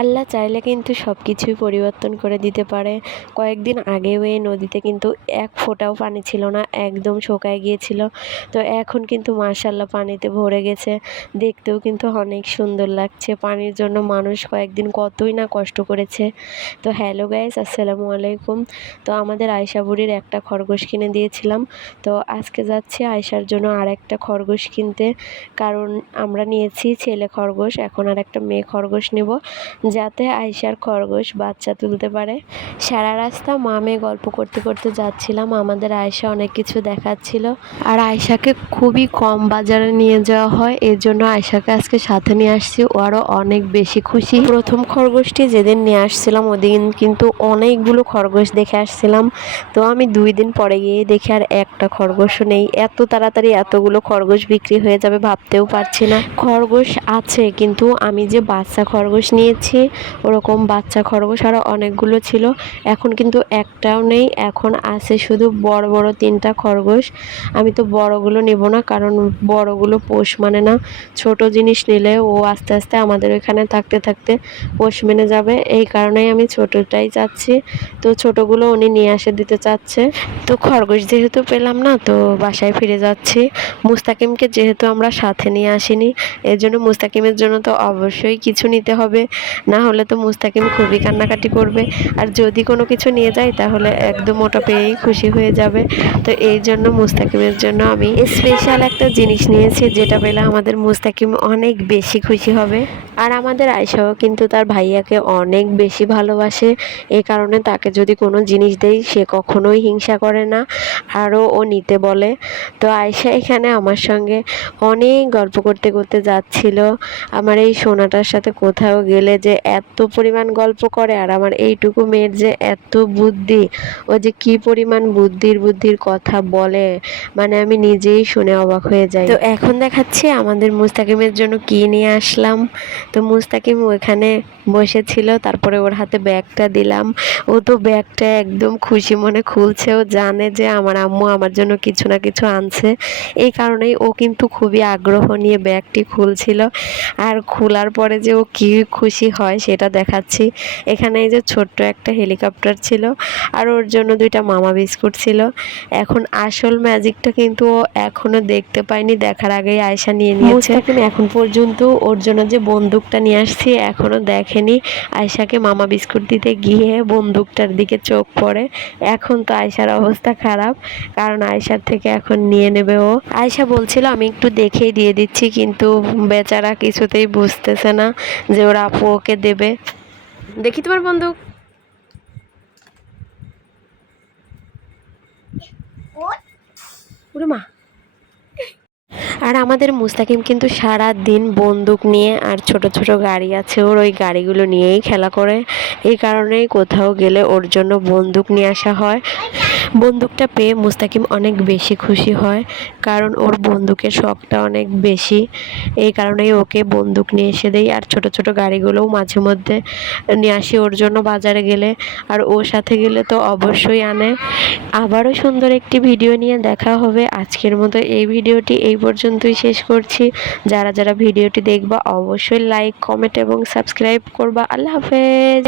আল্লাহ চাইলে কিন্তু সব কিছুই পরিবর্তন করে দিতে পারে। কয়েকদিন আগেও এই নদীতে কিন্তু এক ফোঁটাও পানি ছিল না, একদম শুকায় গিয়েছিল। তো এখন কিন্তু মাশাআল্লাহ পানিতে ভরে গেছে, দেখতেও কিন্তু অনেক সুন্দর লাগছে। পানির জন্য মানুষ কয়েকদিন কতই না কষ্ট করেছে। তো হ্যালো গাইস, আসসালামু আলাইকুম। তো আমাদের আয়শা বুড়ির একটা খরগোশ কিনে দিয়েছিলাম, তো আজকে যাচ্ছি আয়শার জন্য আর একটা খরগোশ কিনতে, কারণ আমরা নিয়েছি ছেলে খরগোশ, এখন আর একটা মেয়ে খরগোশ নেব, যাতে আয়শার খরগোশ বাচ্চা তুলতে পারে। সারা রাস্তা মা মেয়ে গল্প করতে করতে যাচ্ছিলাম, আমাদের আয়শা অনেক কিছু দেখাচ্ছিল। আর আয়শাকে খুবই কম বাজারে নিয়ে যাওয়া হয়, এর জন্য আয়শাকে আজকে সাথে নিয়ে আসছি, ও আরও অনেক বেশি খুশি। প্রথম খরগোশটি যেদিন নিয়ে আসছিলাম ওদিন কিন্তু অনেকগুলো খরগোশ দেখে আসছিলাম, তো আমি 2 দিন পরে গিয়ে দেখি আর একটা খরগোশও নেই। এত তাড়াতাড়ি এতগুলো খরগোশ বিক্রি হয়ে যাবে ভাবতেও পারছি না। খরগোশ আছে, কিন্তু আমি যে বাচ্চা খরগোশ নিয়েছি ওরকম বাচ্চা খরগোশ আরও অনেকগুলো ছিল, এখন কিন্তু একটাও নেই। এখন আছে শুধু বড় বড় 3টা খরগোশ। আমি তো বড়গুলো নেব না, কারণ বড়গুলো পোষ মানে না। ছোট জিনিস নিলে ও আস্তে আস্তে আমাদের ওইখানে থাকতে থাকতে পোষ মেনে যাবে, এই কারণেই আমি ছোটটাই চাচ্ছি। তো ছোটগুলো উনি নিয়ে আসে দিতে চাচ্ছে। তো খরগোশ যেহেতু পেলাম না, তো বাসায় ফিরে যাচ্ছি। মুস্তাকিমকে যেহেতু আমরা সাথে নিয়ে আসিনি, এর জন্য মুস্তাকিমের জন্য তো অবশ্যই কিছু নিতে হবে, না হলে তো মুস্তাকিম খুবই কান্নাকাটি করবে। আর যদি কোনো কিছু নিয়ে যাই তাহলে একদম ওটা পেয়েই খুশি হয়ে যাবে। তো এই জন্য মুস্তাকিমের জন্য আমি স্পেশাল একটা জিনিস নিয়েছি, যেটা পেলে আমাদের মুস্তাকিম অনেক বেশি খুশি হবে। আর আমাদের আয়শাও কিন্তু তার ভাইয়াকে অনেক বেশি ভালোবাসে, এই কারণে তাকে যদি কোনো জিনিস দেই সে কখনোই হিংসা করে না, আরও ও নিতে বলে। তো আয়শা এখানে আমার সঙ্গে অনেক গল্প করতে করতে যাচ্ছিল। আমার এই সোনাটার সাথে কোথাও গেলে যে এত পরিমাণ গল্প করে, আর আমার এইটুকু মেয়ের যে এত বুদ্ধি, ও যে কি পরিমাণ বুদ্ধির কথা বলে, মানে আমি নিজেই শুনে অবাক হয়ে যাই। তো এখন দেখাচ্ছি আমাদের মুস্তাকিমের জন্য কি নিয়ে আসলাম। তো মুস্তাকিম ওখানে বসেছিল, তারপরে ওর হাতে ব্যাগটা দিলাম। ও তো ব্যাগটা একদম খুশি মনে খুলছে, ও জানে যে আমার আম্মু আমার জন্য কিছু না কিছু আনছে, এই কারণেই ও কিন্তু খুবই আগ্রহ নিয়ে ব্যাগটি খুলছিল। আর খোলার পরে যে ও কী খুশি হয় সেটা দেখাচ্ছি। এখানে এই যে ছোট্ট একটা হেলিকপ্টার ছিল, আর ওর জন্য 2টা মামা বিস্কুট ছিল। এখন আসল ম্যাজিকটা কিন্তু ও এখনও দেখতে পায়নি, দেখার আগেই আয়শা নিয়ে নিয়েছে। মুস্তাকিম এখন পর্যন্ত ওর জন্য যে বন্দুকটা নিয়ে আসছি এখনও দেখেনি। আয়শাকে মামা বিস্কুট দিতে গিয়ে বন্দুকটার দিকে চোখ পড়ে। এখন তো আয়শার অবস্থা খারাপ, কারণ আয়শার থেকে এখন নিয়ে নেবে ও। আয়শা বলছিল আমি একটু দেখেই দিয়ে দিচ্ছি, কিন্তু বেচারা কিছুতেই বুঝতেছে না যে ওর আপু ওকে দেবে। দেখি তোমার বন্দুক। ওরে মা। আর আমাদের মুস্তাকিম কিন্তু সারা দিন বন্দুক নিয়ে, আর ছোট ছোট গাড়ি আছে ওর, ওই গাড়িগুলো নিয়েই খেলা করে। এই কারণেই কোথাও গেলে ওর জন্য বন্দুক নিয়ে আসা হয়। বন্দুকটা পেয়ে মুস্তাকিম অনেক বেশি খুশি হয়, কারণ ওর বন্দুকের শখটা অনেক বেশি, এই কারণেই ওকে বন্দুক নিয়ে এসে দেই। আর ছোট ছোট গাড়িগুলোও মাঝে মধ্যে নিয়ে আসি ওর জন্য বাজারে গেলে, আর ওর সাথে গেলে তো অবশ্যই আনে। আবারও সুন্দর একটি ভিডিও নিয়ে দেখা হবে। আজকের মতো এই ভিডিওটি এই পর্যন্তই শেষ করছি। যারা যারা ভিডিওটি দেখবা অবশ্যই লাইক, কমেন্ট এবং সাবস্ক্রাইব করবা। আল্লাহ হাফেজ।